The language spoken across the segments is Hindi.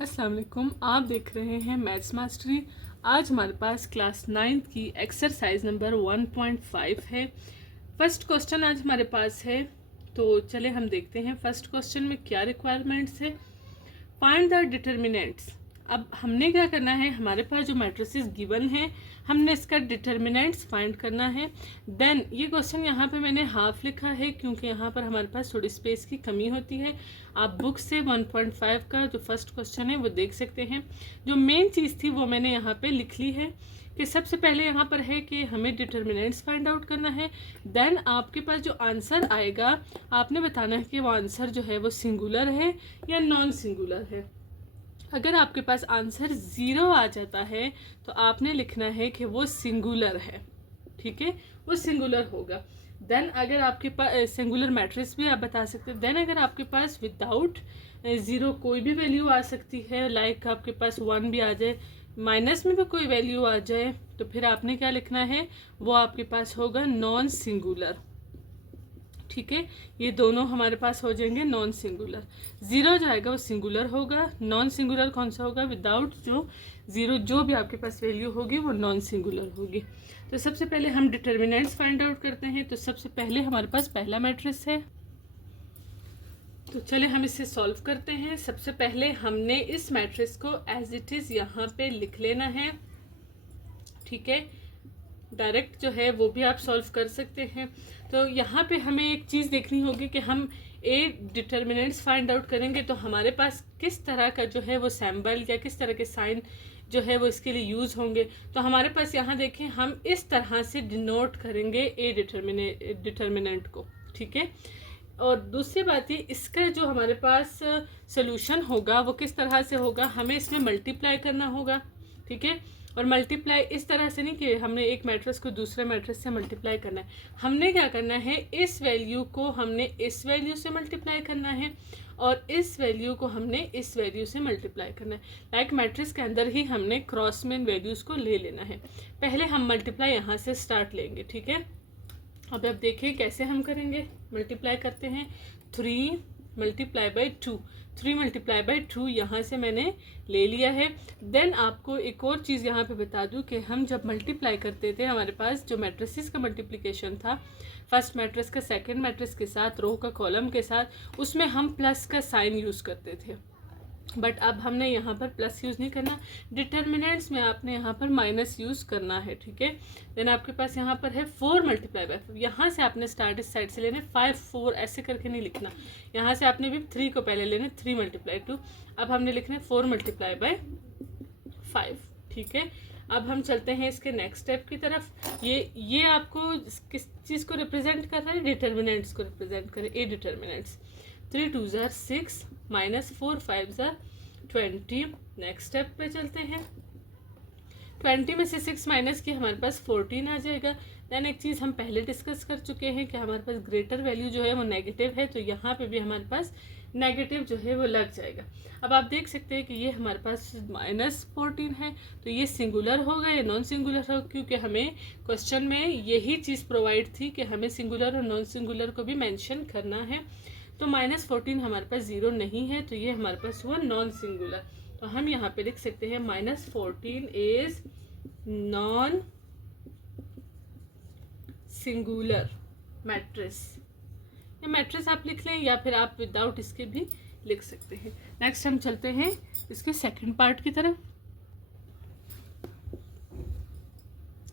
अस्सलाम वालेकुम। आप देख रहे हैं मैथ्स मास्टरी। आज हमारे पास क्लास 9th की एक्सरसाइज नंबर 1.5 है। फर्स्ट क्वेश्चन आज हमारे पास है, तो चले हम देखते हैं फर्स्ट क्वेश्चन में क्या रिक्वायरमेंट्स है। Find the determinants. अब हमने क्या करना है, हमारे पास जो मैट्रिसेस गिवन है हमने इसका डिटर्मिनेंट्स फाइंड करना है। देन ये क्वेश्चन यहाँ पे मैंने हाफ लिखा है क्योंकि यहाँ पर हमारे पास थोड़ी स्पेस की कमी होती है। आप बुक से 1.5 का जो फर्स्ट क्वेश्चन है वो देख सकते हैं। जो मेन चीज़ थी वो मैंने यहाँ पे लिख ली है कि सबसे पहले यहाँ पर है कि हमें डिटर्मिनेंट्स फाइंड आउट करना है। देन आपके पास जो आंसर आएगा आपने बताना है कि वो आंसर जो है वो सिंगुलर है या नॉन सिंगुलर है। अगर आपके पास आंसर 0 आ जाता है तो आपने लिखना है कि वो सिंगुलर है, ठीक है, वो सिंगुलर होगा। देन अगर आपके पास सिंगुलर मैट्रिक्स भी आप बता सकते हैं। देन अगर आपके पास विदाउट 0 कोई भी वैल्यू आ सकती है, लाइक आपके पास 1 भी आ जाए, माइनस में भी कोई वैल्यू आ जाए, तो फिर आपने क्या लिखना है, वो आपके पास होगा नॉन सिंगुलर। ठीक है, ये दोनों हमारे पास हो जाएंगे नॉन सिंगुलर। 0 जो आएगा वो सिंगुलर होगा। नॉन सिंगुलर कौन सा होगा, विदाउट जो 0 जो भी आपके पास वैल्यू होगी वो नॉन सिंगुलर होगी। तो सबसे पहले हम डिटर्मिनेंट्स फाइंड आउट करते हैं। तो सबसे पहले हमारे पास पहला मैट्रिक्स है, तो चले हम इसे सॉल्व करते हैं। सबसे पहले हमने इस मैट्रिक्स को एज इट इज़ यहाँ पे लिख लेना है, ठीक है। डायरेक्ट जो है वो भी आप सॉल्व कर सकते हैं। तो यहाँ पे हमें एक चीज़ देखनी होगी कि हम ए डिटर्मिनेंट्स फाइंड आउट करेंगे तो हमारे पास किस तरह का जो है वो सिंबल या किस तरह के साइन जो है वो इसके लिए यूज़ होंगे। तो हमारे पास यहाँ देखें, हम इस तरह से डिनोट करेंगे ए डिटर्मिनेंट को, ठीक है। और दूसरी बात ये, इसका जो हमारे पास सोल्यूशन होगा वो किस तरह से होगा, हमें इसमें मल्टीप्लाई करना होगा, ठीक है। और मल्टीप्लाई इस तरह से नहीं कि हमने एक मैट्रिक्स को दूसरे मैट्रिक्स से मल्टीप्लाई करना है। हमने क्या करना है, इस वैल्यू को हमने इस वैल्यू से मल्टीप्लाई करना है और इस वैल्यू को हमने इस वैल्यू से मल्टीप्लाई करना है। लाइक मैट्रिक्स के अंदर ही हमने क्रॉस में वैल्यूज़ को ले लेना है। पहले हम मल्टीप्लाई यहाँ से स्टार्ट लेंगे, ठीक है। अब आप देखें कैसे हम करेंगे। मल्टीप्लाई करते हैं, 3 मल्टीप्लाई बाई 2, 3 मल्टीप्लाई बाई 2 यहाँ से मैंने ले लिया है। देन आपको एक और चीज़ यहाँ पे बता दूँ कि हम जब मल्टीप्लाई करते थे, हमारे पास जो मैट्रिसेस का मल्टीप्लिकेशन था, फर्स्ट मैट्रिक्स का सेकंड मैट्रिक्स के साथ, रो का कॉलम के साथ, उसमें हम प्लस का साइन यूज़ करते थे। बट अब हमने यहाँ पर प्लस यूज़ नहीं करना, डिटर्मिनेंट्स में आपने यहाँ पर माइनस यूज़ करना है, ठीक है। देन आपके पास यहाँ पर है 4 मल्टीप्लाई बाय 5, यहाँ से आपने स्टार्ट इस साइड से लेने 5 4 ऐसे करके नहीं लिखना। यहाँ से आपने भी 3 को पहले लेना, 3 मल्टीप्लाई 2, अब हमने लिखना है 4 मल्टीप्लाई बाय 5, ठीक है। अब हम चलते हैं इसके नेक्स्ट स्टेप की तरफ। ये आपको किस चीज़ को रिप्रेजेंट कर रहा है, डिटर्मिनेंट्स को रिप्रेजेंट करे, ए डिटर्मिनेंट्स। 3 2 ज़ार 6 माइनस 4 5 ज़ार 20। नेक्स्ट स्टेप पे चलते हैं। 20 में से 6 माइनस की हमारे पास 14 आ जाएगा। देन एक चीज़ हम पहले डिस्कस कर चुके हैं कि हमारे पास ग्रेटर वैल्यू जो है वो नेगेटिव है, तो यहाँ पे भी हमारे पास नेगेटिव जो है वो लग जाएगा। अब आप देख सकते हैं कि ये हमारे पास -14 है, तो ये सिंगुलर होगा या नॉन सिंगुलर होगा, क्योंकि हमें क्वेश्चन में यही चीज़ प्रोवाइड थी कि हमें सिंगुलर और नॉन सिंगुलर को भी मेंशन करना है। तो -14 हमारे पास 0 नहीं है, तो ये हमारे पास हुआ नॉन सिंगुलर। तो हम यहाँ पे लिख सकते हैं -14 इज नॉन सिंगुलर मैट्रिक्स। ये मैट्रिक्स आप लिख लें या फिर आप विदाउट इसके भी लिख सकते हैं। नेक्स्ट हम चलते हैं इसके सेकंड पार्ट की तरफ।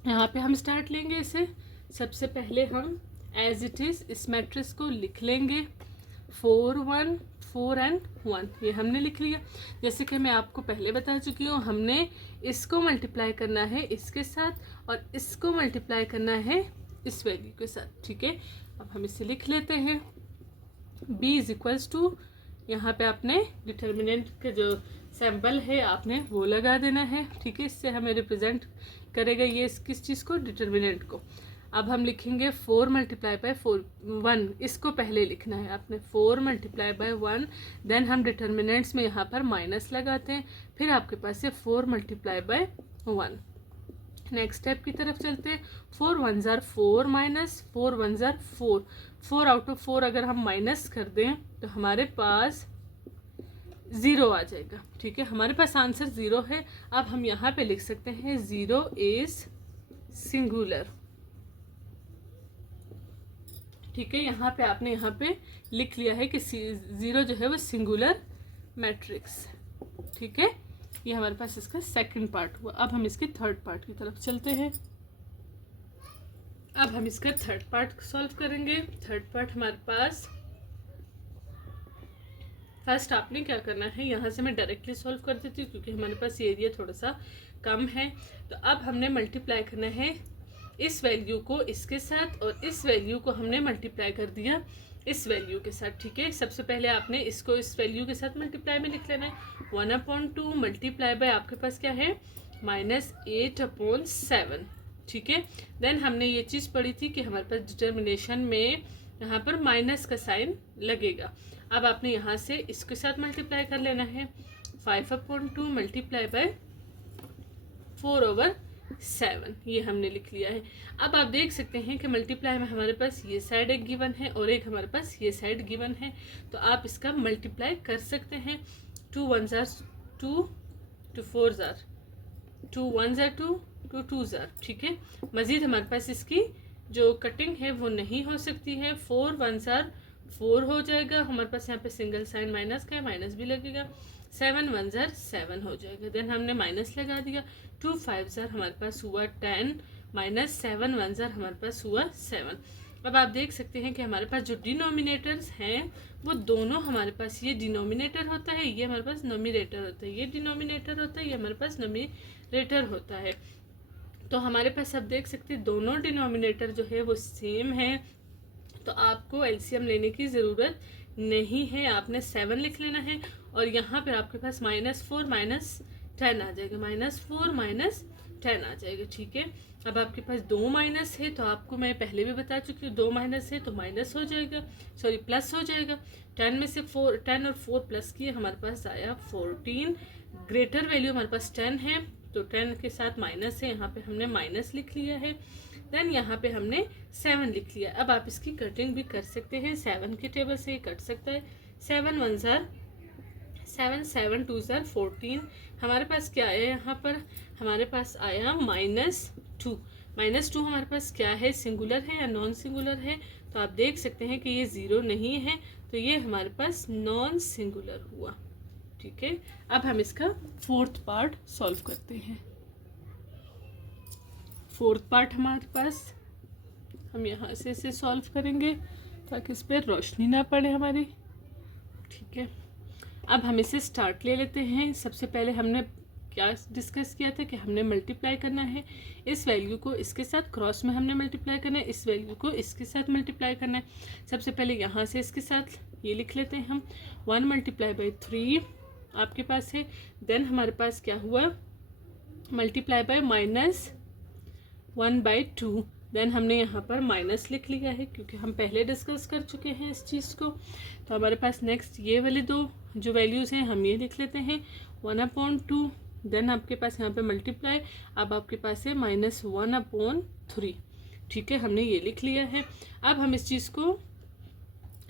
यहाँ पे हम स्टार्ट लेंगे इसे। सबसे पहले हम एज इट इज़ इस मैट्रिक्स को लिख लेंगे, 4 1 4 एंड 1, ये हमने लिख लिया। जैसे कि मैं आपको पहले बता चुकी हूँ, हमने इसको मल्टीप्लाई करना है इसके साथ और इसको मल्टीप्लाई करना है इस वैल्यू के साथ, ठीक है। अब हम इसे लिख लेते हैं, b इज इक्वल्स टू, यहाँ पे आपने डिटर्मिनेंट का जो सैम्पल है आपने वो लगा देना है, ठीक है। इससे हमें रिप्रेजेंट करेगा ये किस चीज़ को, डिटर्मिनेंट को। अब हम लिखेंगे 4 मल्टीप्लाई बाय 4 1, इसको पहले लिखना है आपने, 4 मल्टीप्लाई बाय 1। देन हम डिटर्मिनेंट्स में यहाँ पर माइनस लगाते हैं, फिर आपके पास है 4 मल्टीप्लाई बाय 1। नेक्स्ट स्टेप की तरफ चलते हैं। 4 1 ज़ार 4 माइनस 4 1 ज़ार 4, 4 आउट ऑफ 4 अगर हम माइनस कर दें तो हमारे पास ज़ीरो आ जाएगा। ठीक है, हमारे पास आंसर ज़ीरो है। अब हम यहाँ पे लिख सकते हैं ज़ीरो इज सिंगुलर। ठीक है, यहाँ पे आपने यहाँ पे लिख लिया है कि ज़ीरो जो है वो सिंगुलर मैट्रिक्स। ठीक है, ये हमारे पास इसका सेकंड पार्ट हुआ। अब हम इसके थर्ड पार्ट की तरफ चलते हैं। अब हम इसका थर्ड पार्ट सॉल्व करेंगे। थर्ड पार्ट हमारे पास, फर्स्ट आपने क्या करना है, यहाँ से मैं डायरेक्टली सॉल्व कर देती हूँ क्योंकि हमारे पास ये एरिया थोड़ा सा कम है। तो अब हमने मल्टीप्लाई करना है इस वैल्यू को इसके साथ, और इस वैल्यू को हमने मल्टीप्लाई कर दिया इस वैल्यू के साथ। ठीक है, सबसे पहले आपने इसको इस वैल्यू के साथ मल्टीप्लाई में लिख लेना है। 1/2 मल्टीप्लाई बाय आपके पास क्या है, -8/7। ठीक है, देन हमने ये चीज़ पढ़ी थी कि हमारे पास डिटर्मिनेशन में यहाँ पर माइनस का साइन लगेगा। अब आपने यहाँ से इसके साथ मल्टीप्लाई कर लेना है। 5/2 मल्टीप्लाई बाय 4/7, ये हमने लिख लिया है। अब आप देख सकते हैं कि मल्टीप्लाई में हमारे पास ये साइड एक गिवन है और एक हमारे पास ये साइड गिवन है, तो आप इसका मल्टीप्लाई कर सकते हैं। 2 1 जार 2, 2 4 जार 2, 1 जार 2, 2 2 जार। ठीक है, मज़ीद हमारे पास इसकी जो कटिंग है वो नहीं हो सकती है। 4 1 जार 4 हो जाएगा, हमारे पास यहाँ पे सिंगल साइन माइनस का है, माइनस भी लगेगा। 7 1 जार 7 हो जाएगा, देन हमने माइनस लगा दिया। 2 5 जार हमारे पास हुआ 10, -7 1 जार हमारे पास हुआ 7। अब आप देख सकते हैं कि हमारे पास जो डिनोमिनेटर्स हैं वो दोनों हमारे पास, ये डिनोमिनेटर होता है, ये हमारे पास नोमिनेटर होता है, ये डिनोमिनेटर होता है, ये हमारे पास नोमिनेटर होता है। तो हमारे पास आप देख सकते हैं दोनों डिनोमिनेटर जो है वो सेम है, तो आपको एलसीएम लेने की ज़रूरत नहीं है। आपने 7 लिख लेना है और यहाँ पर आपके पास -4 -10 आ जाएगा, -4 -10 आ जाएगा। ठीक है, अब आपके पास 2 माइनस है, तो आपको मैं पहले भी बता चुकी हूँ 2 माइनस है तो माइनस हो जाएगा, सॉरी प्लस हो जाएगा। 10 में से 10 और 4 प्लस किए, हमारे पास आया 14। ग्रेटर वैल्यू हमारे पास 10 है, तो 10 के साथ माइनस है, यहाँ पे हमने माइनस लिख लिया है। देन यहाँ पे हमने 7 लिख लिया। अब आप इसकी कटिंग भी कर सकते हैं, 7 के टेबल से ये कट सकता है। 7 1 जार 7, 7 2 जार 14। हमारे पास क्या आया, यहाँ पर हमारे पास आया -2। -2 हमारे पास क्या है, सिंगुलर है या नॉन सिंगुलर है, तो आप देख सकते हैं कि ये ज़ीरो नहीं है, तो ये हमारे पास नॉन सिंगुलर हुआ। ठीक है, अब हम इसका फोर्थ पार्ट सॉल्व करते हैं। फोर्थ पार्ट हमारे पास, हम यहाँ से इसे सॉल्व करेंगे ताकि इस पर रोशनी ना पड़े हमारी। ठीक है, अब हम इसे स्टार्ट ले लेते हैं। सबसे पहले हमने क्या डिस्कस किया था कि हमने मल्टीप्लाई करना है इस वैल्यू को इसके साथ, क्रॉस में हमने मल्टीप्लाई करना है, इस वैल्यू को इसके साथ मल्टीप्लाई करना है। सबसे पहले यहाँ से इसके साथ ये लिख लेते हैं हम, 1 मल्टीप्लाई बाई 3 आपके पास है। देन हमारे पास क्या हुआ, मल्टीप्लाई बाय -1/2। देन हमने यहाँ पर माइनस लिख लिया है क्योंकि हम पहले डिस्कस कर चुके हैं इस चीज़ को। तो हमारे पास नेक्स्ट ये वाले दो जो वैल्यूज़ हैं हम ये लिख लेते हैं, 1/2। देन आपके पास यहाँ पे मल्टीप्लाई, अब आपके पास है -1/3। ठीक है, हमने ये लिख लिया है। अब हम इस चीज़ को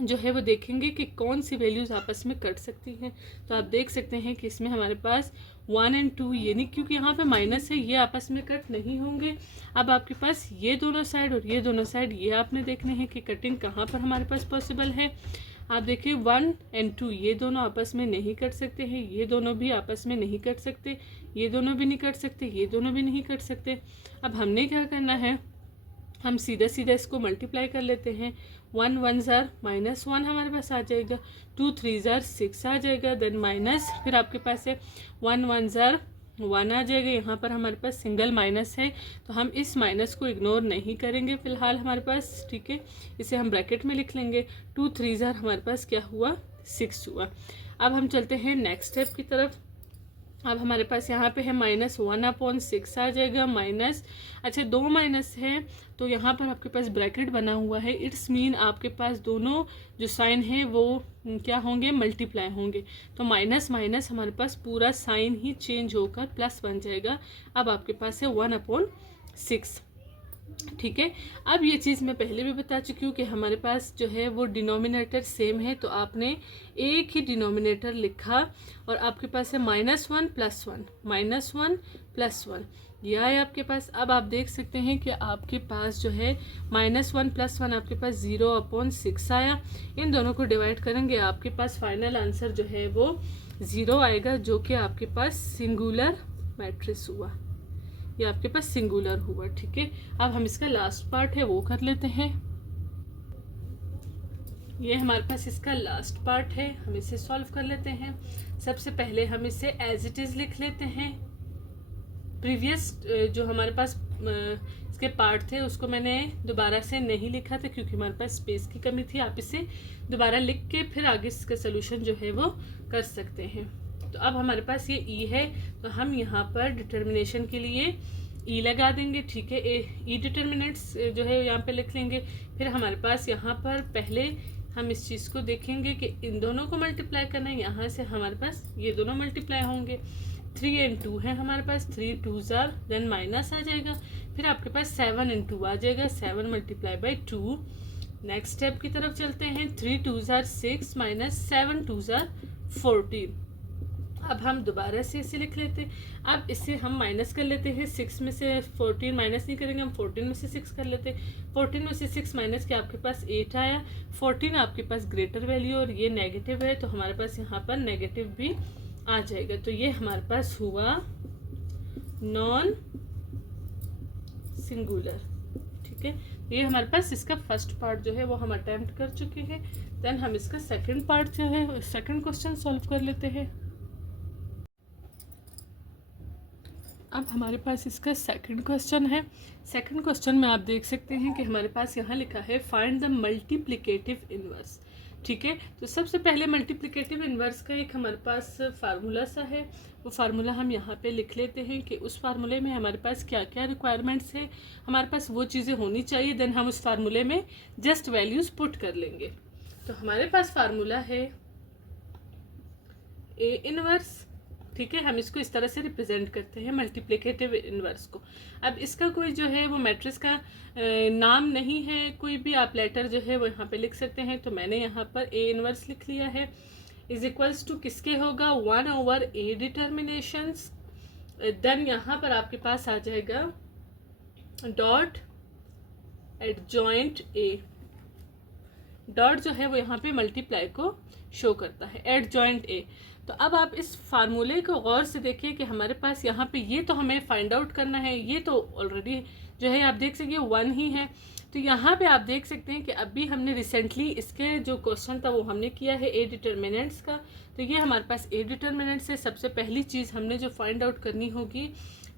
जो है वो देखेंगे कि कौन सी वैल्यूज़ आपस में कट सकती हैं। तो आप देख सकते हैं कि इसमें हमारे पास 1 और 2, ये नहीं, क्योंकि यहाँ पे माइनस है, ये आपस में कट नहीं होंगे। अब आपके पास ये दोनों साइड और ये दोनों साइड, ये आपने देखने हैं कि कटिंग कहाँ पर हमारे पास पॉसिबल है। आप देखिए 1 और 2 ये दोनों आपस में नहीं कट सकते हैं, ये दोनों भी आपस में नहीं कट सकते, ये दोनों भी नहीं कट सकते, ये दोनों भी नहीं कट सकते। अब हमने क्या करना है, हम सीधा सीधा इसको मल्टीप्लाई कर लेते हैं। 1 1 जार -1 हमारे पास आ जाएगा, 2 3 जार 6 आ जाएगा, देन माइनस, फिर आपके पास है 1 1 जार 1 आ जाएगा। यहाँ पर हमारे पास सिंगल माइनस है तो हम इस माइनस को इग्नोर नहीं करेंगे फ़िलहाल हमारे पास। ठीक है, इसे हम ब्रैकेट में लिख लेंगे। 2 3 जार हमारे पास क्या हुआ, 6 हुआ। अब हम चलते हैं नेक्स्ट स्टेप की तरफ। अब हमारे पास यहाँ पे है -1/6 आ जाएगा, माइनस, अच्छा 2 माइनस है तो यहाँ पर आपके पास ब्रैकेट बना हुआ है, इट्स मीन आपके पास दोनों जो साइन है वो क्या होंगे, मल्टीप्लाई होंगे। तो माइनस माइनस हमारे पास पूरा साइन ही चेंज होकर प्लस बन जाएगा। अब आपके पास है 1/6। ठीक है। अब ये चीज़ मैं पहले भी बता चुकी हूँ कि हमारे पास जो है वो डिनोमिनेटर सेम है, तो आपने एक ही डिनोमिनेटर लिखा और आपके पास है -1 + 1, -1 + 1, यह है आपके पास। अब आप देख सकते हैं कि आपके पास जो है -1 + 1 आपके पास 0/6 आया। इन दोनों को डिवाइड करेंगे, आपके पास फाइनल आंसर जो है वो 0 आएगा, जो कि आपके पास सिंगुलर मैट्रिक्स हुआ, ये आपके पास सिंगुलर हुआ। ठीक है, अब हम इसका लास्ट पार्ट है वो कर लेते हैं। ये हमारे पास इसका लास्ट पार्ट है, हम इसे सॉल्व कर लेते हैं। सबसे पहले हम इसे एज इट इज़ लिख लेते हैं। प्रीवियस जो हमारे पास इसके पार्ट थे उसको मैंने दोबारा से नहीं लिखा था क्योंकि हमारे पास स्पेस की कमी थी। आप इसे दोबारा लिख के फिर आगे इसका सोल्यूशन जो है वो कर सकते हैं। तो अब हमारे पास ये ई है, तो हम यहाँ पर डिटर्मिनेशन के लिए ई लगा देंगे। ठीक है, ई डिटर्मिनेंट्स जो है यहाँ पे लिख लेंगे। फिर हमारे पास यहाँ पर पहले हम इस चीज़ को देखेंगे कि इन दोनों को मल्टीप्लाई करना है। यहाँ से हमारे पास ये दोनों मल्टीप्लाई होंगे। 3 and 2 है हमारे पास, 3 2s are, देन माइनस आ जाएगा। फिर आपके पास 7 and 2 आ जाएगा, 7 × 2। नेक्स्ट स्टेप की तरफ चलते हैं। 3 2s are 6 -7 2s are 14। अब हम दोबारा से इसे लिख लेते हैं। अब इसे हम माइनस कर लेते हैं। 6 में से 14 माइनस नहीं करेंगे, हम 14 में से 6 कर लेते हैं। 14 में से 6 माइनस के आपके पास 8 आया। 14 आपके पास ग्रेटर वैल्यू और ये नेगेटिव है, तो हमारे पास यहाँ पर नेगेटिव भी आ जाएगा। तो ये हमारे पास हुआ नॉन सिंगुलर। ठीक है, ये हमारे पास इसका फर्स्ट पार्ट जो है वो हम अटेम्प्ट कर चुके हैं। देन हम इसका सेकंड पार्ट जो है, सेकंड क्वेश्चन सॉल्व कर लेते हैं। अब हमारे पास इसका सेकंड क्वेश्चन है। सेकंड क्वेश्चन में आप देख सकते हैं कि हमारे पास यहाँ लिखा है फाइंड द मल्टीप्लिकेटिव इनवर्स। ठीक है, तो सबसे पहले मल्टीप्लिकेटिव इनवर्स का एक हमारे पास फार्मूला सा है, वो फार्मूला हम यहाँ पे लिख लेते हैं कि उस फार्मूले में हमारे पास क्या क्या रिक्वायरमेंट्स है, हमारे पास वो चीज़ें होनी चाहिए। देन हम उस फार्मूले में जस्ट वैल्यूज़ पुट कर लेंगे। तो हमारे पास फार्मूला है ए इनवर्स। ठीक है, हम इसको इस तरह से रिप्रेजेंट करते हैं मल्टीप्लिकेटिव इनवर्स को। अब इसका कोई जो है वो मैट्रिक्स का नाम नहीं है, कोई भी आप लेटर जो है वो यहाँ पे लिख सकते हैं। तो मैंने यहाँ पर ए इनवर्स लिख लिया है। इज इक्वल्स टू किसके होगा, 1/a डिटर्मिनेशंस। देन यहाँ पर आपके पास आ जाएगा डॉट एडजॉइंट ए। डॉट जो है वो यहाँ पे मल्टीप्लाई को शो करता है, एडजॉइंट ए। तो अब आप इस फार्मूले को गौर से देखिए कि हमारे पास यहाँ पे ये तो हमें फाइंड आउट करना है, ये तो ऑलरेडी जो है आप देख सकते 1 ही है। तो यहाँ पे आप देख सकते हैं कि अभी हमने रिसेंटली इसके जो क्वेश्चन था वो हमने किया है ए डिटर्मिनेंट्स का। तो ये हमारे पास ए डिटर्मिनेंट्स है। सबसे पहली चीज़ हमने जो फाइंड आउट करनी होगी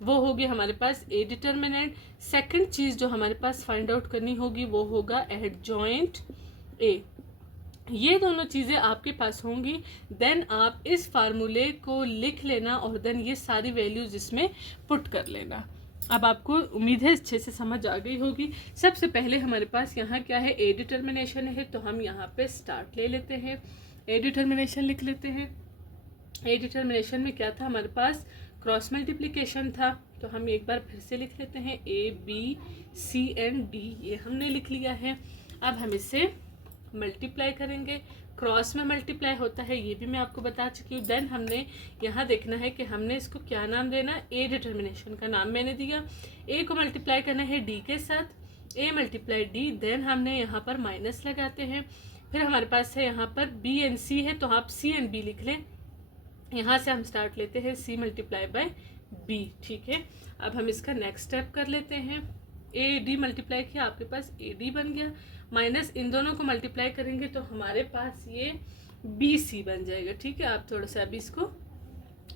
वो होगी हमारे पास ए डिटर्मिनेंट। सेकेंड चीज़ जो हमारे पास फाइंड आउट करनी होगी वो होगा एडजॉइंट ए। ये दोनों चीज़ें आपके पास होंगी। देन आप इस फार्मूले को लिख लेना और देन ये सारी वैल्यूज इसमें पुट कर लेना। अब आपको उम्मीद है अच्छे से समझ आ गई होगी। सबसे पहले हमारे पास यहाँ क्या है, ए डिटर्मिनेशन है, तो हम यहाँ पे स्टार्ट ले लेते हैं, ए डिटर्मिनेशन लिख लेते हैं। ए डिटर्मिनेशन में क्या था हमारे पास, क्रॉस मल्टीप्लिकेशन था। तो हम एक बार फिर से लिख लेते हैं, A B C and D, ये हमने लिख लिया है। अब हम इसे मल्टीप्लाई करेंगे, क्रॉस में मल्टीप्लाई होता है, ये भी मैं आपको बता चुकी हूँ। देन हमने यहाँ देखना है कि हमने इसको क्या नाम देना, ए डिटर्मिनेशन का नाम मैंने दिया। ए को मल्टीप्लाई करना है डी के साथ, ए मल्टीप्लाई डी। देन हमने यहाँ पर माइनस लगाते हैं। फिर हमारे पास है यहाँ पर बी एंड सी है, तो आप सी एंड बी लिख लें। यहाँ से हम स्टार्ट लेते हैं सी मल्टीप्लाई बाय बी। ठीक है, अब हम इसका नेक्स्ट स्टेप कर लेते हैं। ए डी मल्टीप्लाई किया, आपके पास ए डी बन गया, माइनस इन दोनों को मल्टीप्लाई करेंगे तो हमारे पास ये बी सी बन जाएगा। ठीक है, आप थोड़ा सा अभी इसको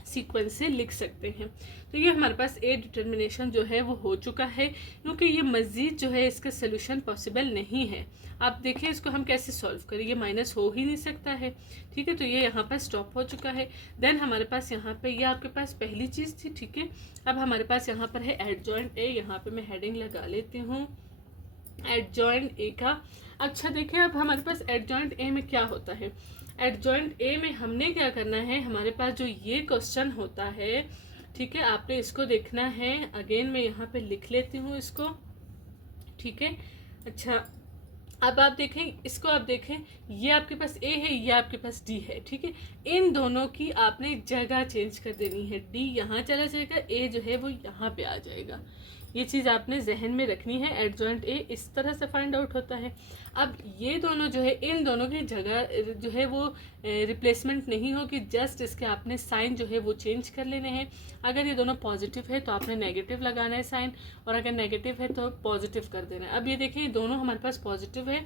सीक्वेंस से लिख सकते हैं। तो ये हमारे पास ए डिटर्मिनेशन जो है वो हो चुका है, क्योंकि ये मज़ीद जो है इसका सोल्यूशन पॉसिबल नहीं है। आप देखें इसको हम कैसे सॉल्व करें, ये माइनस हो ही नहीं सकता है। ठीक है, तो ये यहाँ पर स्टॉप हो चुका है। देन हमारे पास यहाँ पे ये आपके पास पहली चीज़ थी। ठीक है, अब हमारे पास यहाँ पर है एडजॉइंट ए, यहाँ पे मैं हेडिंग लगा लेती हूँ एडजॉइंट ए का। अच्छा देखिए, अब हमारे पास एडजॉइंट ए में क्या होता है, एडजॉइंट ए में हमने क्या करना है, हमारे पास जो ये क्वेश्चन होता है, ठीक है, आपने इसको देखना है। अगेन मैं यहाँ पे लिख लेती हूँ इसको, ठीक है। अच्छा, अब आप देखें इसको, आप देखें ये आपके पास ए है, ये आपके पास डी है, ठीक है। इन दोनों की आपने जगह चेंज कर देनी है, डी यहाँ चला जाएगा, ए जो है वो यहाँ पे आ जाएगा। ये चीज़ आपने जहन में रखनी है। एडजॉइंट ए इस तरह से फाइंड आउट होता है। अब ये दोनों जो है, इन दोनों की जगह जो है वो रिप्लेसमेंट नहीं होगी, जस्ट इसके आपने साइन जो है वो चेंज कर लेने हैं। अगर ये दोनों पॉजिटिव है तो आपने नेगेटिव लगाना है साइन, और अगर नेगेटिव है तो पॉजिटिव कर देना है। अब ये देखें दोनों हमारे पास पॉजिटिव है,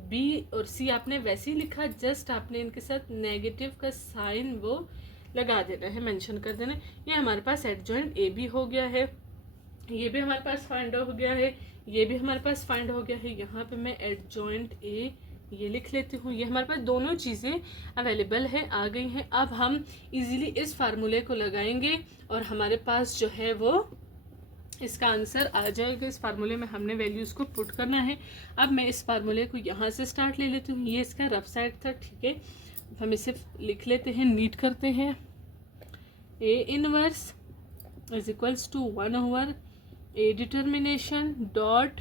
बी और सी आपने वैसे ही लिखा, जस्ट आपने इनके साथ नेगेटिव का साइन वो लगा देना है, मेंशन कर देना है। ये हमारे पास एडजॉइंट ए भी हो गया है, ये भी हमारे पास फाइंड हो गया है, ये भी हमारे पास फाइंड हो गया है। यहाँ पे मैं एडजॉइंट ए ये लिख लेती हूँ। ये हमारे पास दोनों चीज़ें अवेलेबल है, आ गई हैं। अब हम इजीली इस फार्मूले को लगाएंगे और हमारे पास जो है वो इसका आंसर आ जाएगा। इस फार्मूले में हमने वैल्यूज़ को पुट करना है। अब मैं इस फार्मूले को यहाँ से स्टार्ट ले लेती हूँ, ये इसका रफ साइड था, ठीक है। हम इसे लिख लेते हैं, नीट करते हैं। A inverse is equals to 1/, A determination dot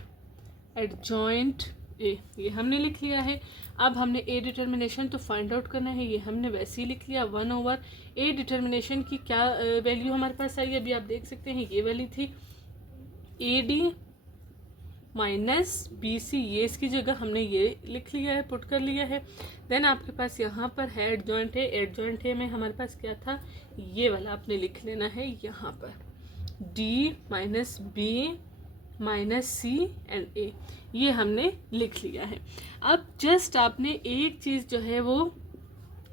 adjoint A, ये हमने लिख लिया है। अब हमने ए डिटर्मिनेशन तो फाइंड आउट करना है, ये हमने वैसे ही लिख लिया। 1/, ए डिटर्मिनेशन की क्या वैल्यू हमारे पास आई, अभी आप देख सकते हैं ये वाली थी, A D minus B C, ये इसकी जगह हमने ये लिख लिया है, पुट कर लिया है। देन आपके पास यहाँ पर है एडजॉइंट ए, एडजॉइंट ए में हमारे पास क्या था, ये वाला आपने लिख लेना है यहाँ पर, D minus B minus C and A, ये हमने लिख लिया है। अब जस्ट आपने एक चीज़ जो है वो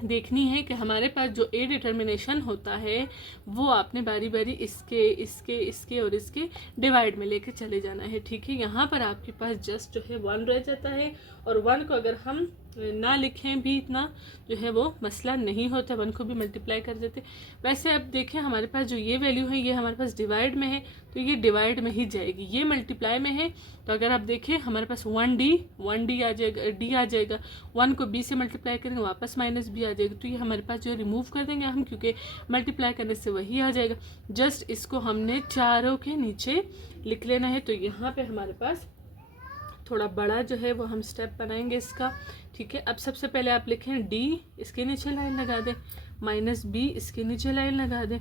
देखनी है कि हमारे पास जो ए डिटर्मिनेशन होता है वो आपने बारी बारी इसके इसके इसके और इसके डिवाइड में लेके चले जाना है, ठीक है। यहाँ पर आपके पास जस्ट जो है 1 रह जाता है, और 1 को अगर हम ना लिखें भी इतना जो है वो मसला नहीं होता, 1 को भी मल्टीप्लाई कर देते। वैसे अब देखें हमारे पास जो ये वैल्यू है ये हमारे पास डिवाइड में है, तो ये डिवाइड में ही जाएगी, ये मल्टीप्लाई में है। तो अगर आप देखें हमारे पास 1d आ जाएगा, डी आ जाएगा, 1 को b से मल्टीप्लाई करेंगे वापस माइनस b आ जाएगा, तो ये हमारे पास जो रिमूव कर देंगे हम, क्योंकि मल्टीप्लाई करने से वही आ जाएगा। जस्ट इसको हमने चारों के नीचे लिख लेना है। तो यहाँ पे हमारे पास थोड़ा बड़ा जो है वो हम स्टेप बनाएंगे इसका, ठीक है। अब सबसे पहले आप लिखें डी, इसके नीचे लाइन लगा दें, माइनस बी इसके नीचे लाइन लगा दें,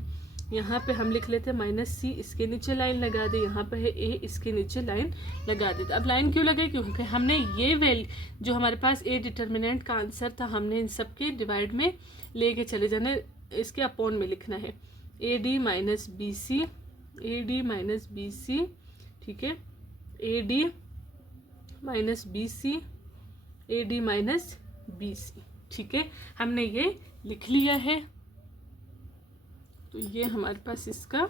यहाँ पे हम लिख लेते हैं माइनस सी, इसके नीचे लाइन लगा दे, यहाँ पे है ए, इसके नीचे लाइन लगा देते। अब लाइन क्यों लगाई, क्योंकि हमने ये वैल्यू जो हमारे पास ए डिटर्मिनेंट का आंसर था, हमने इन सब के डिवाइड में लेके चले जाना, इसके अपॉन में लिखना है, A D minus B C, A D minus B C, ठीक है, A D minus B C, A D minus B C, ठीक है। हमने ये लिख लिया है, तो ये हमारे पास इसका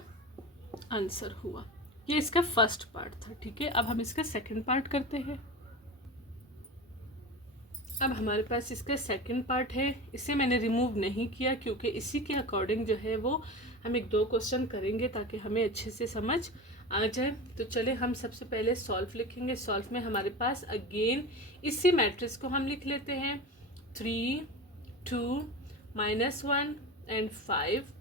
आंसर हुआ। ये इसका फर्स्ट पार्ट था, ठीक है। अब हम इसका सेकंड पार्ट करते हैं। अब हमारे पास इसका सेकंड पार्ट है, इसे मैंने रिमूव नहीं किया क्योंकि इसी के अकॉर्डिंग जो है वो हम 1-2 क्वेश्चन करेंगे ताकि हमें अच्छे से समझ आ जाए। तो चले हम सबसे पहले सॉल्व लिखेंगे। सॉल्व में हमारे पास अगेन इसी मैट्रिक्स को हम लिख लेते हैं, 3 2 -1 एंड 5।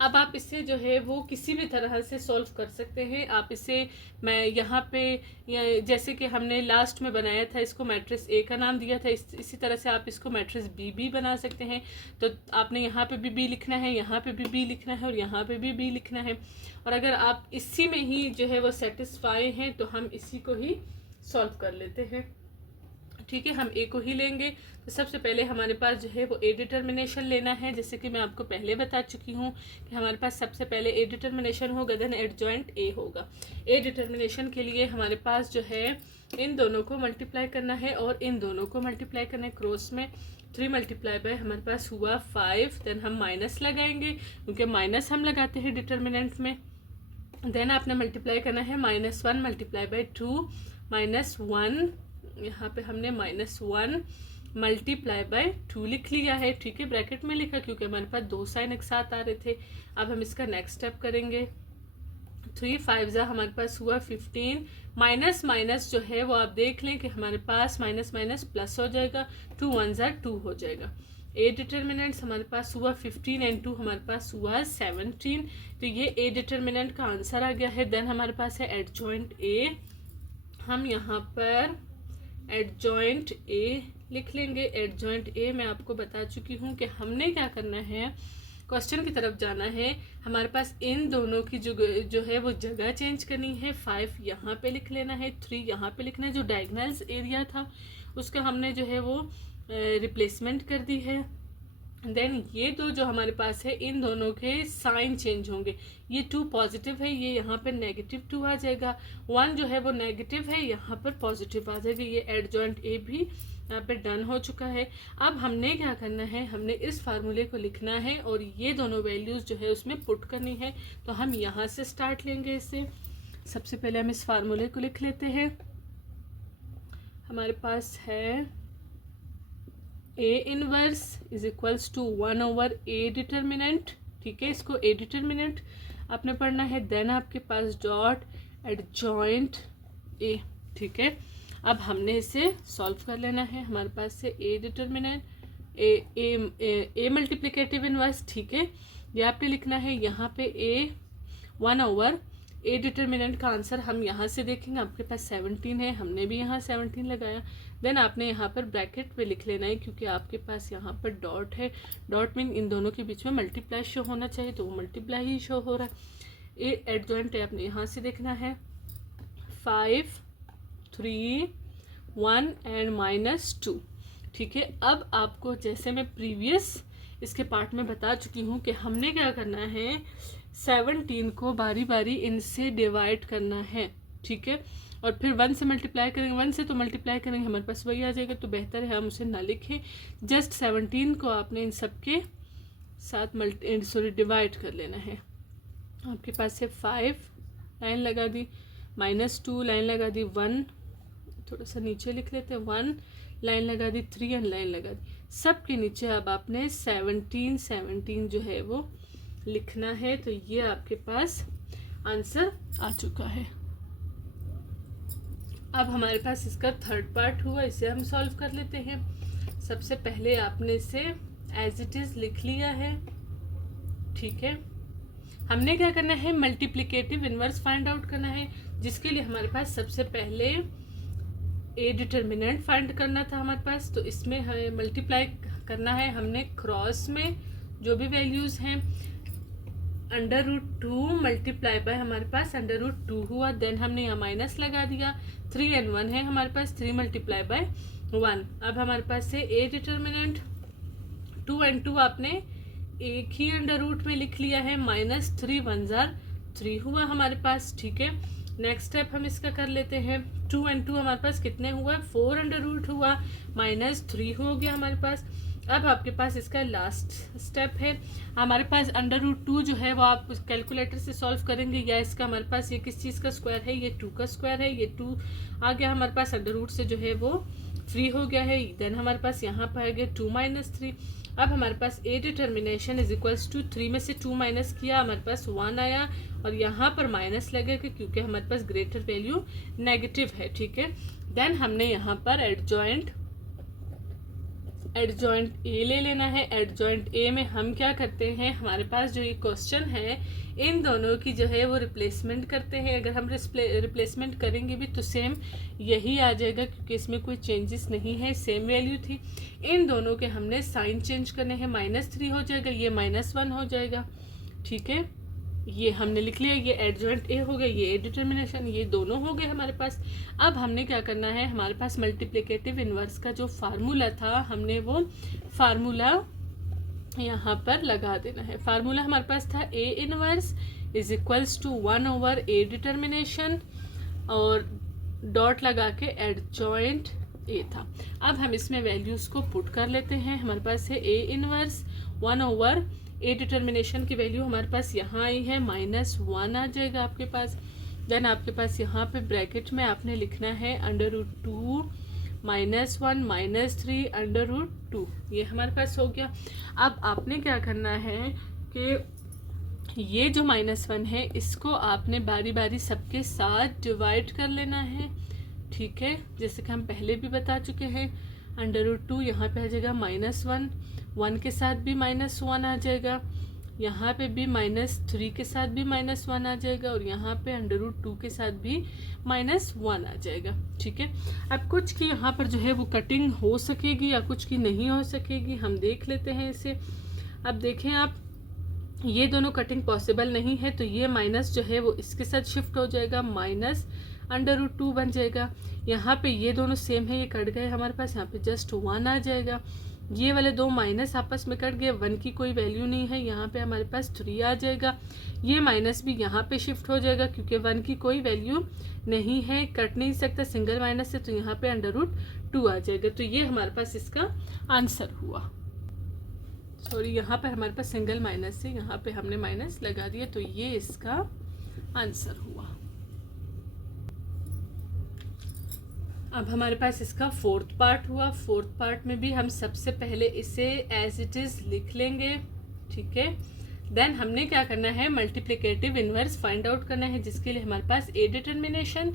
अब आप इसे जो है वो किसी भी तरह से सॉल्व कर सकते हैं। आप इसे, मैं यहाँ पे जैसे कि हमने लास्ट में बनाया था, इसको मैट्रिक्स ए का नाम दिया था, इसी तरह से आप इसको मैट्रिक्स बी भी बना सकते हैं। तो आपने यहाँ पे भी बी लिखना है, यहाँ पे भी बी लिखना है और यहाँ पे भी बी लिखना है। और अगर आप इसी में ही जो है वो सेटिस्फाई हैं तो हम इसी को ही सॉल्व कर लेते हैं, ठीक है। हम ए को ही लेंगे। तो सबसे पहले हमारे पास जो है वो ए डिटर्मिनेशन लेना है, जैसे कि मैं आपको पहले बता चुकी हूँ कि हमारे पास सबसे पहले ए डिटर्मिनेशन होगा, देन एडजॉइंट ए होगा। ए डिटर्मिनेशन के लिए हमारे पास जो है इन दोनों को मल्टीप्लाई करना है और इन दोनों को मल्टीप्लाई करना है क्रॉस में। 3 मल्टीप्लाई बाय हमारे पास हुआ 5, देन हम माइनस लगाएंगे क्योंकि माइनस हम लगाते हैं डिटर्मिनेंट में। देन आपने मल्टीप्लाई करना है -1 मल्टीप्लाई बाय 2 -1, यहाँ पे हमने -1 मल्टीप्लाई बाय 2 लिख लिया है, ठीक है। ब्रैकेट में लिखा क्योंकि हमारे पास 2 साइन एक साथ आ रहे थे। अब हम इसका नेक्स्ट स्टेप करेंगे। 3 5 हमारे पास हुआ 15, माइनस माइनस जो है वो आप देख लें कि हमारे पास माइनस माइनस प्लस हो जाएगा, 2 1 2 हो जाएगा। ए डिटर्मिनेंट्स हमारे पास हुआ 15 एंड 2 हमारे पास हुआ 17। तो ये ए डिटर्मिनेंट का आंसर आ गया है। देन हमारे पास है एडजॉइंट ए, हम यहाँ पर एडजॉइंट ए लिख लेंगे। एडजॉइंट ए मैं आपको बता चुकी हूँ कि हमने क्या करना है, क्वेश्चन की तरफ जाना है। हमारे पास इन दोनों की जो है वो जगह चेंज करनी है। 5 यहाँ पे लिख लेना है, 3 यहाँ पे लिखना है। जो डायगोनल्स एरिया था उसका हमने जो है वो रिप्लेसमेंट कर दी है। देन ये दो जो हमारे पास है, इन दोनों के साइन चेंज होंगे। ये 2 पॉजिटिव है, ये यहाँ पर -2 आ जाएगा। 1 जो है वो नेगेटिव है, यहाँ पर पॉजिटिव आ जाएगा। ये एडजॉइंट ए भी यहाँ पे डन हो चुका है। अब हमने क्या करना है, हमने इस फार्मूले को लिखना है और ये दोनों वैल्यूज जो है उसमें पुट करनी है। तो हम यहाँ से स्टार्ट लेंगे इसे। सबसे पहले हम इस फार्मूले को लिख लेते हैं। हमारे पास है A inverse is equals to 1/A determinant. ठीक है, इसको A डिटर्मिनेंट आपने पढ़ना है। देन आपके पास डॉट एडजॉइंट A। ठीक है, अब हमने इसे सॉल्व कर लेना है। हमारे पास से A determinant A multiplicative inverse. ठीक है, ये आपने लिखना है। यहाँ पे A 1/A डिटर्मिनेंट का आंसर हम यहाँ से देखेंगे। आपके पास 17 है, हमने भी यहाँ 17 लगाया। देन आपने यहाँ पर ब्रैकेट पे लिख लेना है, क्योंकि आपके पास यहाँ पर डॉट है। डॉट मीन इन दोनों के बीच में मल्टीप्लाई शो होना चाहिए, तो वो मल्टीप्लाई ही शो हो रहा है। ए एडजॉइंट है, आपने यहाँ से देखना है। 5 3 1 एंड -2। ठीक है, अब आपको जैसे मैं प्रीवियस इसके पार्ट में बता चुकी हूँ कि हमने क्या करना है, 17 को बारी बारी इनसे डिवाइड करना है। ठीक है, और फिर 1 से मल्टीप्लाई करेंगे। 1 से तो मल्टीप्लाई करेंगे, हमारे पास वही आ जाएगा, तो बेहतर है हम उसे ना लिखें। जस्ट 17 को आपने इन सब के साथ डिवाइड कर लेना है। आपके पास है 5 लाइन लगा दी, -2 लाइन लगा दी, 1 थोड़ा सा नीचे लिख लेते हैं, 1 लाइन लगा दी, 3 लाइन लगा दी। सब के नीचे अब आपने 17 जो है वो लिखना है। तो ये आपके पास आंसर आ चुका है। अब हमारे पास इसका थर्ड पार्ट हुआ, इसे हम सॉल्व कर लेते हैं। सबसे पहले आपने इसे एज इट इज़ लिख लिया है। ठीक है, हमने क्या करना है, मल्टीप्लिकेटिव इनवर्स फाइंड आउट करना है, जिसके लिए हमारे पास सबसे पहले ए डिटर्मिनेंट फाइंड करना था हमारे पास। तो इसमें हमें मल्टीप्लाई करना है हमने क्रॉस में जो भी वैल्यूज़ हैं। √2 मल्टीप्लाई बाय हमारे पास √2 हुआ। देन हमने यहाँ माइनस लगा दिया। 3 and 1 है हमारे पास, 3 मल्टीप्लाई बाय 1। अब हमारे पास है ए डिटर्मिनेंट। 2 and 2 आपने एक ही √ में लिख लिया है। -3 1 जार 3 हुआ हमारे पास। ठीक है, नेक्स्ट स्टेप हम इसका कर लेते हैं। 2 and 2 हमारे पास कितने हुआ, 4 √ हुआ, -3 हो गया हमारे पास। अब आपके पास इसका लास्ट स्टेप है। हमारे पास √2 जो है वो आप कैलकुलेटर से सॉल्व करेंगे, या इसका हमारे पास ये किस चीज़ का स्क्वायर है, ये 2 का स्क्वायर है। ये 2 आ गया हमारे पास, √ से जो है वो फ्री हो गया है। देन हमारे पास यहाँ पर आ गया 2 - 3। अब हमारे पास ए डिटर्मिनेशन इज इक्वल्स टू 3 में से 2 माइनस किया, हमारे पास 1 आया, और यहाँ पर माइनस लगेगा क्योंकि हमारे पास ग्रेटर वैल्यू नेगेटिव है। ठीक है, देन हमने यहाँ पर एडजॉइंट ए ले लेना है। एडजॉइंट ए में हम क्या करते हैं, हमारे पास जो ये क्वेश्चन है इन दोनों की जो है वो रिप्लेसमेंट करते हैं। अगर हम रिप्लेसमेंट करेंगे भी तो सेम यही आ जाएगा, क्योंकि इसमें कोई चेंजेस नहीं है, सेम वैल्यू थी। इन दोनों के हमने साइन चेंज करने हैं। -3 हो जाएगा, ये -1 हो जाएगा। ठीक है, ये हमने लिख लिया। ये एडजॉइंट ए हो गया, ये ए डिटर्मिनेशन, ये दोनों हो गए हमारे पास। अब हमने क्या करना है, हमारे पास मल्टीप्लिकेटिव इनवर्स का जो फार्मूला था, हमने वो फार्मूला यहाँ पर लगा देना है। फार्मूला हमारे पास था A inverse is equals to 1/A determination, और डॉट लगा के एडजॉइंट ए था। अब हम इसमें वैल्यूज़ को पुट कर लेते हैं। हमारे पास है ए इनवर्स 1/A डिटर्मिनेशन की वैल्यू हमारे पास यहाँ आई है, -1 आ जाएगा आपके पास। देन आपके पास यहाँ पे ब्रैकेट में आपने लिखना है √2 -1 -3 √2। ये हमारे पास हो गया। अब आपने क्या करना है कि ये जो -1 है इसको आपने बारी बारी सबके साथ डिवाइड कर लेना है। ठीक है, जैसे कि हम पहले भी बता चुके हैं। √2 यहाँ पे आ जाएगा -1, 1 के साथ भी -1 आ जाएगा, यहाँ पे भी -3 के साथ भी -1 आ जाएगा, और यहाँ पे √2 के साथ भी -1 आ जाएगा। ठीक है, अब कुछ की यहाँ पर जो है वो कटिंग हो सकेगी या कुछ की नहीं हो सकेगी, हम देख लेते हैं इसे। अब देखें आप, ये दोनों कटिंग पॉसिबल नहीं है तो ये माइनस जो है वो इसके साथ शिफ्ट हो जाएगा, -√2 बन जाएगा। यहाँ पे ये दोनों सेम है, ये कट गए हमारे पास, यहाँ पे जस्ट 1 आ जाएगा। ये वाले दो माइनस आपस में कट गए, 1 की कोई वैल्यू नहीं है, यहाँ पे हमारे पास 3 आ जाएगा। ये माइनस भी यहाँ पे शिफ्ट हो जाएगा क्योंकि 1 की कोई वैल्यू नहीं है, कट नहीं सकता सिंगल माइनस से, तो यहाँ पे √2 आ जाएगा। तो ये हमारे पास इसका आंसर हुआ। सॉरी, यहाँ पर हमारे पास सिंगल माइनस है, यहाँ पे हमने माइनस लगा दिया, तो ये इसका आंसर हुआ। अब हमारे पास इसका फोर्थ पार्ट हुआ। फोर्थ पार्ट में भी हम सबसे पहले इसे एज इट इज लिख लेंगे। ठीक है, देन हमने क्या करना है, मल्टीप्लिकेटिव इनवर्स फाइंड आउट करना है, जिसके लिए हमारे पास ए डिटर्मिनेशन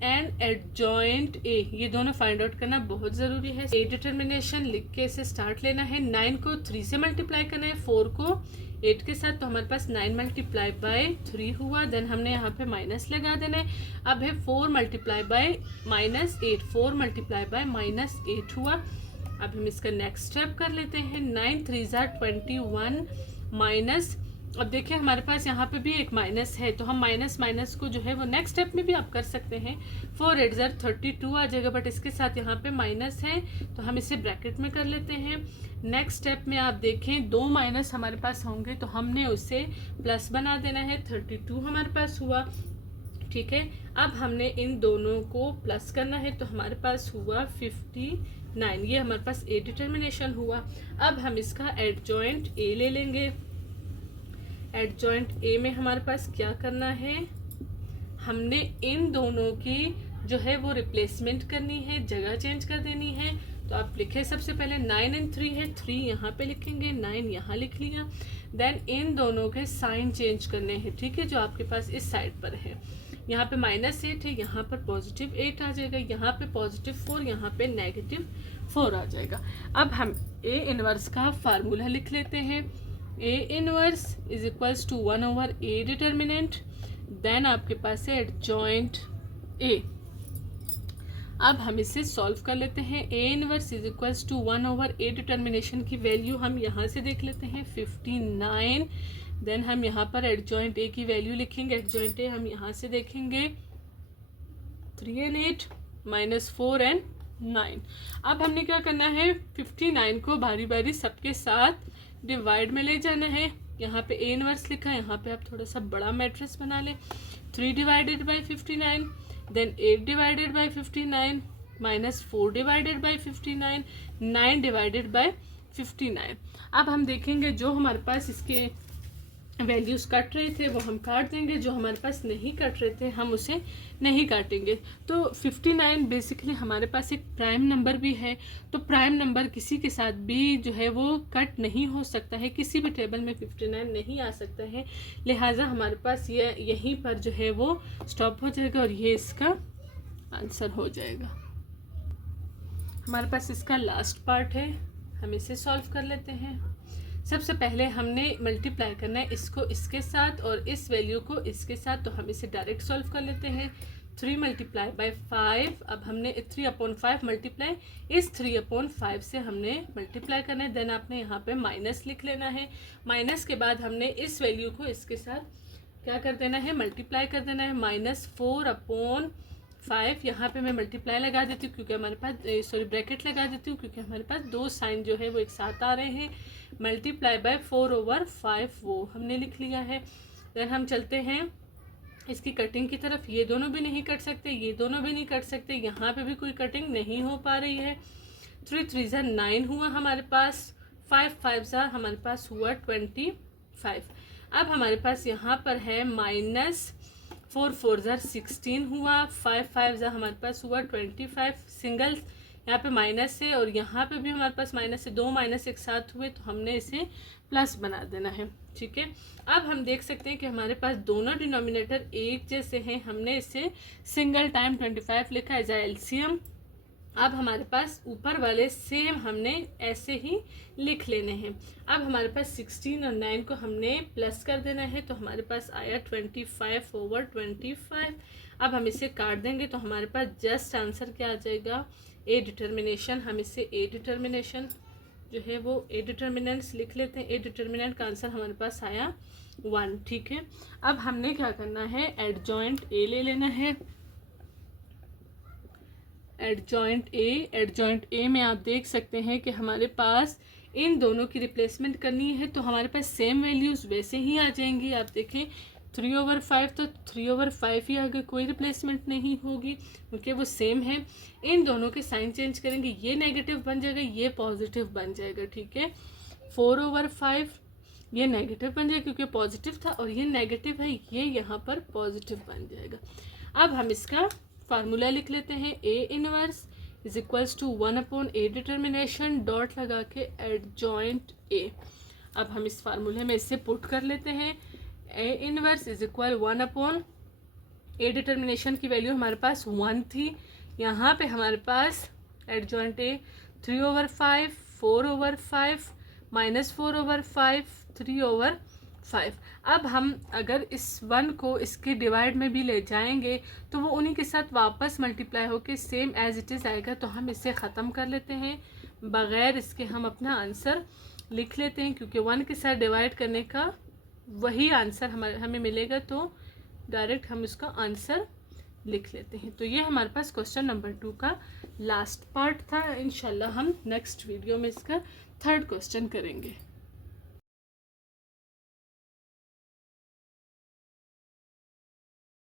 एंड एडजॉइंट ए, ये दोनों फाइंड आउट करना बहुत ज़रूरी है। ए डिटर्मिनेशन लिख के इसे स्टार्ट लेना है। 9 को 3 से मल्टीप्लाई करना है, 4 को 8 के साथ, तो हमारे पास 9 × 3 हुआ। देन हमने यहाँ पे माइनस लगा देना है। अब है 4 × -8, 4 × -8 हुआ। अब हम इसका नेक्स्ट स्टेप कर लेते हैं। 9 3 21 माइनस, अब देखिए हमारे पास यहाँ पे भी एक माइनस है, तो हम माइनस को जो है वो नेक्स्ट स्टेप में भी आप कर सकते हैं। 4 8 32 आ जाएगा, बट इसके साथ यहाँ पे माइनस है तो हम इसे ब्रैकेट में कर लेते हैं। नेक्स्ट स्टेप में आप देखें 2 माइनस हमारे पास होंगे तो हमने उसे प्लस बना देना है, 32 हमारे पास हुआ। ठीक है, अब हमने इन दोनों को प्लस करना है, तो हमारे पास हुआ 59, ये हमारे पास ए डिटर्मिनेशन हुआ। अब हम इसका एडजॉइंट ए ले लेंगे। एडजॉइंट ए में हमारे पास क्या करना है, हमने इन दोनों की जो है वो रिप्लेसमेंट करनी है, जगह चेंज कर देनी है। तो आप लिखे सबसे पहले 9 और 3 है, 3 यहाँ पे लिखेंगे, 9 यहाँ लिख लिया। देन इन दोनों के साइन चेंज करने हैं। ठीक है, जो आपके पास इस साइड पर है, यहाँ पे -8 है, यहाँ पर +8 आ जाएगा, यहाँ पे +4, यहाँ पे -4 आ जाएगा। अब हम ए इनवर्स का फार्मूला लिख लेते हैं। A inverse is equals to 1/a determinant, then आपके पास है एडजॉइंट ए। अब हम इसे सॉल्व कर लेते हैं। A inverse is equals to 1/a determination की वैल्यू हम यहाँ से देख लेते हैं 59। देन हम यहाँ पर एडजॉइंट ए की वैल्यू लिखेंगे। एडजॉइंट ए हम यहाँ से देखेंगे 3 और 8 -4 और 9। अब हमने क्या करना है, 59 को बारी बारी सबके साथ डिवाइड में ले जाना है। यहाँ पे ए इनवर्स लिखा है, यहाँ पे आप थोड़ा सा बड़ा मैट्रिक्स बना लें। 3 divided by 59, then 8 divided by 59, -4 divided by 59, 9 divided by 59। अब हम देखेंगे जो हमारे पास इसके वैल्यूज़ कट रहे थे वो हम काट देंगे, जो हमारे पास नहीं कट रहे थे हम उसे नहीं काटेंगे। तो 59 बेसिकली हमारे पास एक प्राइम नंबर भी है, तो प्राइम नंबर किसी के साथ भी जो है वो कट नहीं हो सकता है, किसी भी टेबल में 59 नहीं आ सकता है, लिहाजा हमारे पास ये यहीं पर जो है वो स्टॉप हो जाएगा और ये इसका आंसर हो जाएगा। हमारे पास इसका लास्ट पार्ट है, हम इसे सॉल्व कर लेते हैं। सबसे पहले हमने मल्टीप्लाई करना है इसको इसके साथ और इस वैल्यू को इसके साथ, तो हम इसे डायरेक्ट सॉल्व कर लेते हैं। 3 × 5, अब हमने 3/5 मल्टीप्लाई इस 3/5 से हमने मल्टीप्लाई करना है। देन आपने यहाँ पे माइनस लिख लेना है। माइनस के बाद हमने इस वैल्यू को इसके साथ क्या कर देना है, मल्टीप्लाई कर देना है। -4/5, यहाँ पे मैं मल्टीप्लाई लगा देती हूँ क्योंकि हमारे पास ब्रैकेट लगा देती हूँ क्योंकि हमारे पास दो साइन जो है वो एक साथ आ रहे हैं। मल्टीप्लाई बाय 4/5 वो हमने लिख लिया है। देन हम चलते हैं इसकी कटिंग की तरफ। ये दोनों भी नहीं कट सकते, ये दोनों भी नहीं कट सकते, यहाँ पे भी कोई कटिंग नहीं हो पा रही है। 3 3 9 हुआ हमारे पास, 5 5 हमारे पास हुआ 25। अब हमारे पास यहाँ पर है -4 4 16 हुआ, 5 5 हमारे पास हुआ 25। सिंगल यहाँ पे माइनस है और यहाँ पे भी हमारे पास माइनस है, दो माइनस एक साथ हुए तो हमने इसे प्लस बना देना है। ठीक है, अब हम देख सकते हैं कि हमारे पास दोनों डिनोमिनेटर एक जैसे हैं। हमने इसे सिंगल टाइम 25 लिखा एज एलसीएम। अब हमारे पास ऊपर वाले सेम हमने ऐसे ही लिख लेने हैं। अब हमारे पास 16 और 9 को हमने प्लस कर देना है, तो हमारे पास आया 25/25। अब हम इसे काट देंगे तो हमारे पास जस्ट आंसर क्या आ जाएगा, ए डिटर्मिनेशन। हम इसे ए डिटर्मिनेशन जो है वो ए डिटर्मिनेंट्स लिख लेते हैं। ए डिटर्मिनेंट का आंसर हमारे पास आया 1। ठीक है, अब हमने क्या करना है, एडजॉइंट ए ले लेना है। एडजॉइंट ए में आप देख सकते हैं कि हमारे पास इन दोनों की रिप्लेसमेंट करनी है, तो हमारे पास सेम वैल्यूज़ वैसे ही आ जाएंगी। आप देखें 3/5 तो 3/5 ही आगे, कोई रिप्लेसमेंट नहीं होगी क्योंकि वो सेम है। इन दोनों के साइन चेंज करेंगे, ये नेगेटिव बन जाएगा, ये पॉजिटिव बन जाएगा। ठीक है, 4/5 ये नेगेटिव बन जाएगा क्योंकि पॉजिटिव था, और ये नेगेटिव है, ये यहाँ पर पॉजिटिव बन जाएगा। अब हम इसका फार्मूला लिख लेते हैं, A inverse is equals to 1/a determination dot लगा के एडजॉइंट ए। अब हम इस फार्मूले में इसे पुट कर लेते हैं, A inverse is equal 1/a determination की वैल्यू हमारे पास 1 थी, यहाँ पे हमारे पास एडजॉइंट ए 3/5, 4/5 -4/5, 3/5। अब हम अगर इस 1 को इसके डिवाइड में भी ले जाएंगे तो वो उन्हीं के साथ वापस मल्टीप्लाई होके सेम एज इट इज़ आएगा, तो हम इसे ख़त्म कर लेते हैं। बग़ैर इसके हम अपना आंसर लिख लेते हैं, क्योंकि 1 के साथ डिवाइड करने का वही आंसर हमें मिलेगा, तो डायरेक्ट हम इसका आंसर लिख लेते हैं। तो ये हमारे पास क्वेश्चन नंबर 2 का लास्ट पार्ट था। इंशाल्लाह हम नेक्स्ट वीडियो में इसका 3rd क्वेश्चन करेंगे।